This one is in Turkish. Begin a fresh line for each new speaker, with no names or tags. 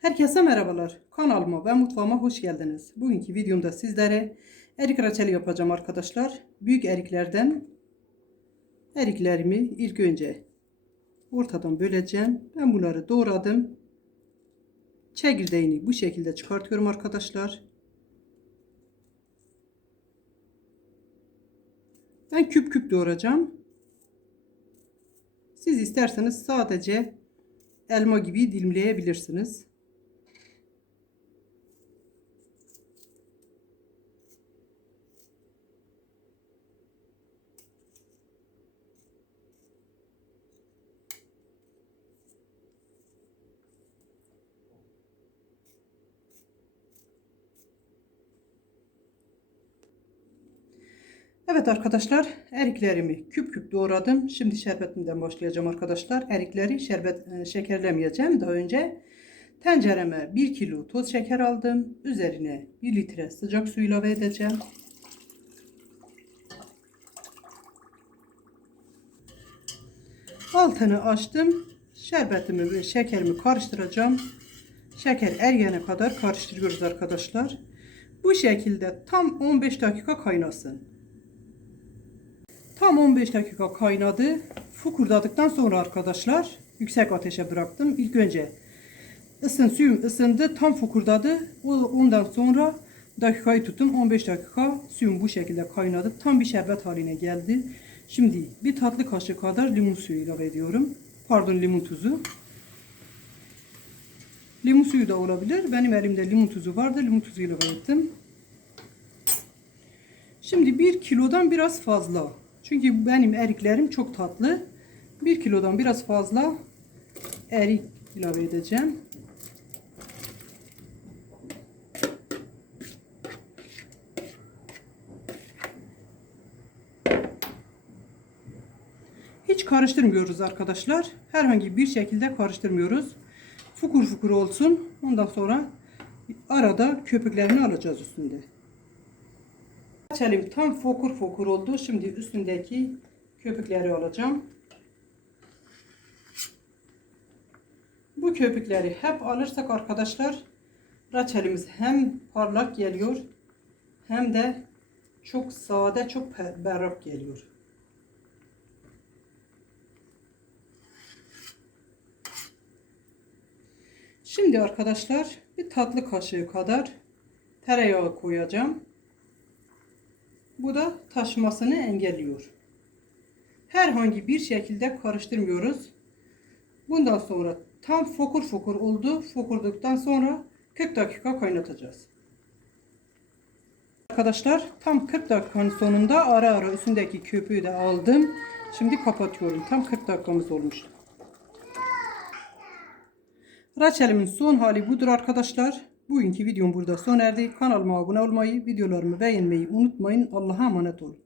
Herkese merhabalar. Kanalıma ve mutfağıma hoş geldiniz. Bugünkü videomda sizlere erik reçeli yapacağım arkadaşlar. Büyük eriklerden eriklerimi ilk önce ortadan böleceğim. Ben bunları doğradım. Çekirdeğini bu şekilde çıkartıyorum arkadaşlar. Ben küp küp doğrayacağım. Siz isterseniz sadece elma gibi dilimleyebilirsiniz. Evet arkadaşlar eriklerimi küp küp doğradım. Şimdi şerbetimden başlayacağım arkadaşlar. Erikleri şerbet e, şekerlemeyeceğim. Daha önce tencereme 1 kilo toz şeker aldım. Üzerine 1 litre sıcak su ilave edeceğim. Altını açtım. Şerbetimi ve şekerimi karıştıracağım. Şeker eriyene kadar karıştırıyoruz arkadaşlar. Bu şekilde tam 15 dakika kaynasın. Tam 15 dakika kaynadı. Fokurdadıktan sonra arkadaşlar yüksek ateşe bıraktım. İlk önce ısın suyum ısındı. Tam fokurdadı. Ondan sonra dakikayı tuttum. 15 dakika suyum bu şekilde kaynadı. Tam bir şerbet haline geldi. Şimdi bir tatlı kaşığı kadar limon suyu ilave ediyorum. Pardon limon tuzu. Limon suyu da olabilir. Benim elimde limon tuzu vardı. Limon tuzu ilave ettim. Şimdi 1 kilodan biraz fazla. Çünkü benim eriklerim çok tatlı. 1 kilodan biraz fazla erik ilave edeceğim. Hiç karıştırmıyoruz arkadaşlar. Herhangi bir şekilde karıştırmıyoruz. Fukur fukur olsun. Ondan sonra arada köpüklerini alacağız üstünde. Reçelim tam fokur fokur oldu. Şimdi üstündeki köpükleri alacağım. Bu köpükleri hep alırsak arkadaşlar reçelimiz hem parlak geliyor hem de çok sade, çok berrak geliyor. Şimdi arkadaşlar bir tatlı kaşığı kadar tereyağı koyacağım. Bu da taşmasını engelliyor. Herhangi bir şekilde karıştırmıyoruz. Bundan sonra tam fokur fokur oldu. Fokurduktan sonra 40 dakika kaynatacağız. Arkadaşlar tam 40 dakikanın sonunda ara ara üstündeki köpüğü de aldım. Şimdi kapatıyorum. Tam 40 dakikamız olmuş. Reçelimin son hali budur arkadaşlar. Bugünkü videom burada sona erdi. Kanalıma abone olmayı, videolarımı beğenmeyi unutmayın. Allah'a emanet olun.